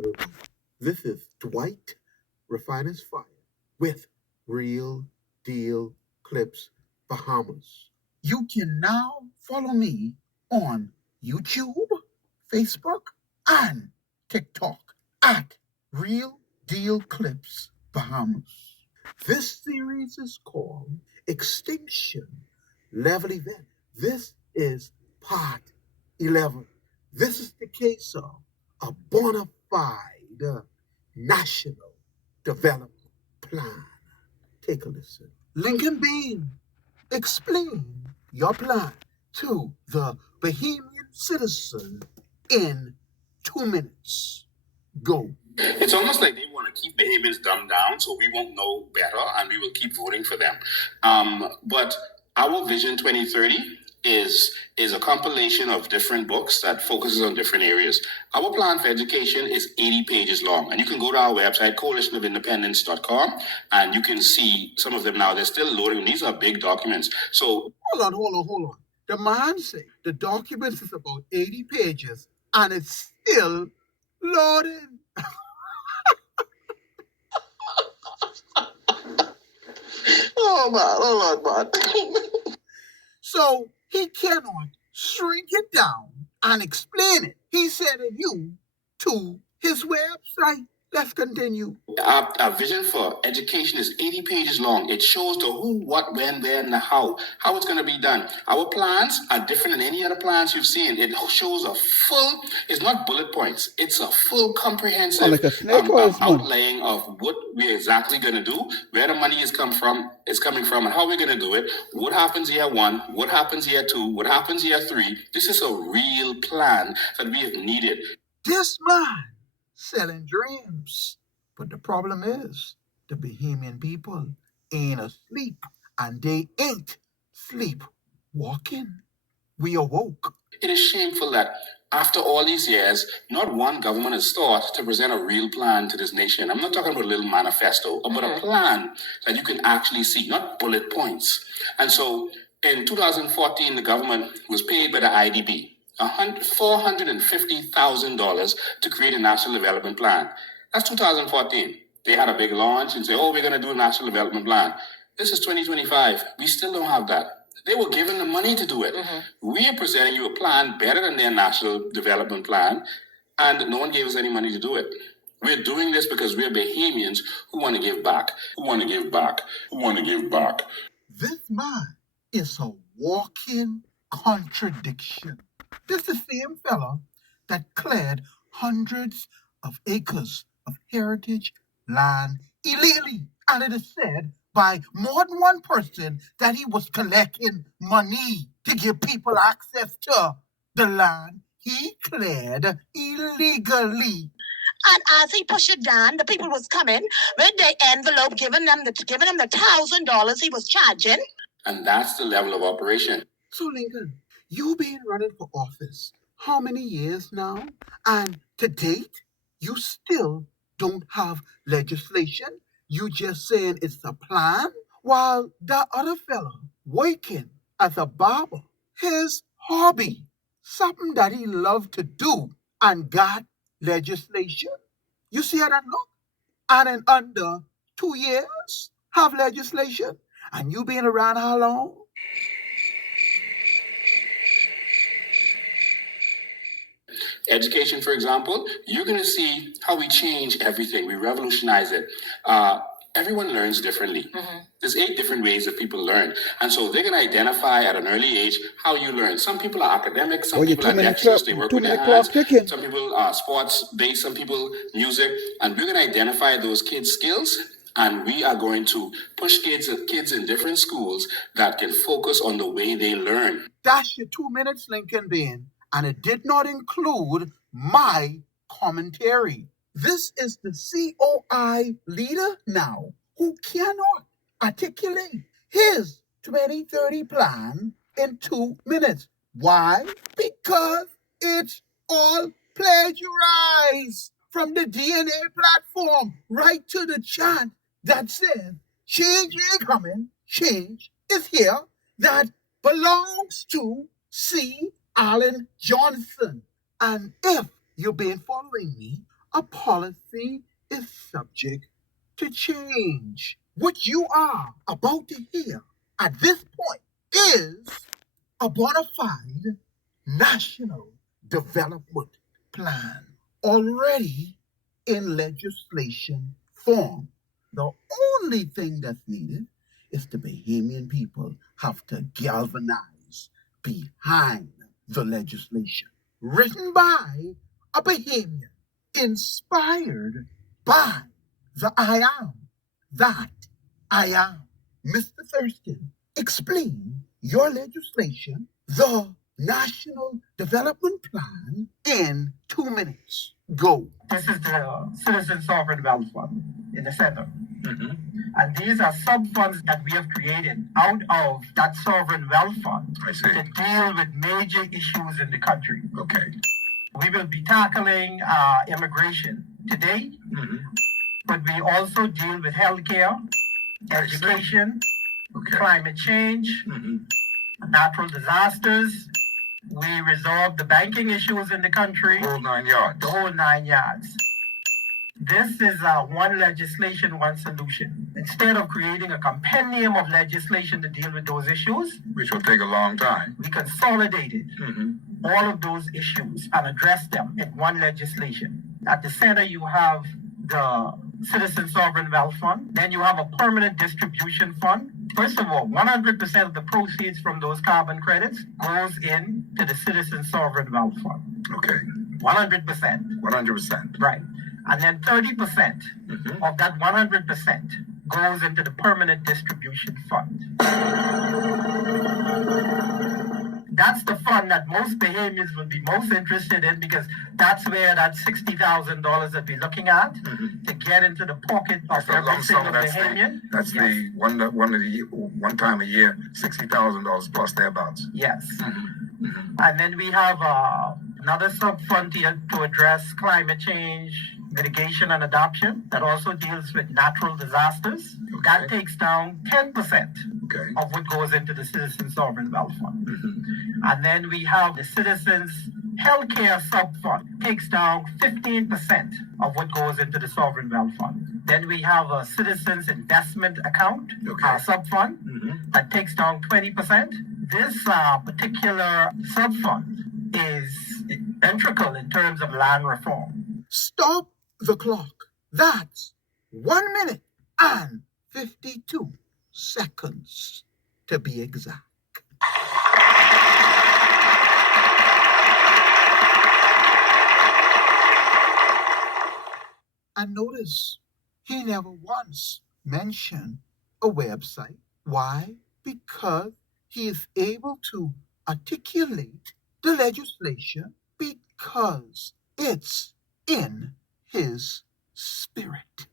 everybody. This is Dwight Refiner's Fire with Real Deal Clips Bahamas. You can now follow me on YouTube, Facebook, and TikTok at Real Deal Clips Bahamas. This series is called Extinction Level Event. This is part 11. This is the case of a bona fide national development plan. Take a listen. Lincoln Bean, explain your plan to the Bahamian citizen in 2 minutes. Go. It's almost like they want to keep Bahamians dumbed down so we won't know better and we will keep voting for them. But our Vision 2030 is a compilation of different books that focuses on different areas. Our plan for education is 80 pages long, and you can go to our website, coalitionofindependence.com, and you can see some of them now. They're still loading. These are big documents. So hold on. The man say the document is about 80 pages, and it's still loading. Oh man. So he cannot shrink it down and explain it. He sending you to his website. Let's continue. Our vision for education is 80 pages long. It shows the who, what, when, where, and the how it's going to be done. Our plans are different than any other plans you've seen. It shows a full, it's not bullet points. It's a full comprehensive outlaying of what we're exactly going to do, where the money is coming from, and how we're going to do it. What happens year 1, what happens year 2, what happens year 3. This is a real plan that we have needed. This man selling dreams. But the problem is, the Bahamian people ain't asleep, and they ain't sleep walking. We awoke. It is shameful that after all these years, not one government has thought to present a real plan to this nation. I'm not talking about a little manifesto, but a plan that you can actually see, not bullet points. And so in 2014, the government was paid by the IDB $450,000 to create a national development plan. That's 2014. They had a big launch and say, we're going to do a national development plan. This is 2025. We still don't have that. They were given the money to do it. We are presenting you a plan better than their national development plan, and no one gave us any money to do it. We're doing this because we're Bahamians who want to give back, This man is a walking contradiction. This is the same fella that cleared hundreds of acres of heritage land illegally. And it is said by more than one person that he was collecting money to give people access to the land he cleared illegally. And as he pushed it down, the people was coming with the envelope, giving them the $1,000 he was charging. And that's the level of operation. So Lincoln, you've been running for office how many years now? And to date, you still don't have legislation. You just saying it's a plan, while that other fella working as a barber, his hobby, something that he loved to do, and got legislation. You see how that look? And in under 2 years, have legislation. And you been around how long? Education, for example, you're going to see how we change everything. We revolutionize it. Everyone learns differently. There's 8 different ways that people learn. And so they're going to identify at an early age how you learn. Some people are academic, some people are dexterous, they work with their hands. Some people are sports-based, some people music. And we're going to identify those kids' skills, and we are going to push kids in different schools that can focus on the way they learn. That's your 2 minutes, Lincoln Bean. And it did not include my commentary. This is the COI leader now who cannot articulate his 2030 plan in 2 minutes. Why? Because it's all plagiarized from the DNA platform right to the chant that says, change is coming, change is here, that belongs to C. Allen Johnson. And if you've been following me a policy is subject to change. What you are about to hear at this point is a bona fide national development plan already in legislation form. The only thing that's needed is the Bahamian people have to galvanize behind the legislation. Written by a Bahamian, inspired by the I am that I am. Mr. Thurston, explain your legislation, the National Development Plan, in 2 minutes. Go. This is the Citizen Sovereign Wealth Fund in the center. And these are sub-funds that we have created out of that sovereign wealth fund to deal with major issues in the country. Okay. We will be tackling immigration today, but we also deal with healthcare, education, climate change, natural disasters. We resolve the banking issues in the country. The whole 9 yards. The whole 9 yards. This is one legislation, one solution. Instead of creating a compendium of legislation to deal with those issues, Which will take a long time. we consolidated all of those issues and address them in one legislation. At the center, you have the Citizen Sovereign Wealth Fund. Then you have a permanent distribution fund. First of all, 100% of the proceeds from those carbon credits goes in to the Citizen Sovereign Wealth Fund. Okay. 100%. 100%. Right. And then 30% of that 100% goes into the permanent distribution fund. That's the fund that most Bahamians will be most interested in, because that's where that $60,000 that we're looking at to get into the pocket of every single Bahamian. That's the one time a year, $60,000 plus thereabouts. Yes. And then we have another sub-fund to address climate change, mitigation and adoption that also deals with natural disasters. That takes down 10% of what goes into the Citizen Sovereign Wealth Fund. And then we have the Citizens Healthcare Sub-Fund, takes down 15% of what goes into the Sovereign Wealth Fund. Then we have a Citizens Investment Account sub-fund that takes down 20%. This particular sub-fund is integral in terms of land reform. Stop the clock. That's 1 minute and 52 seconds to be exact. And notice he never once mentioned a website. Why? Because he is able to articulate the legislation because it's in his spirit.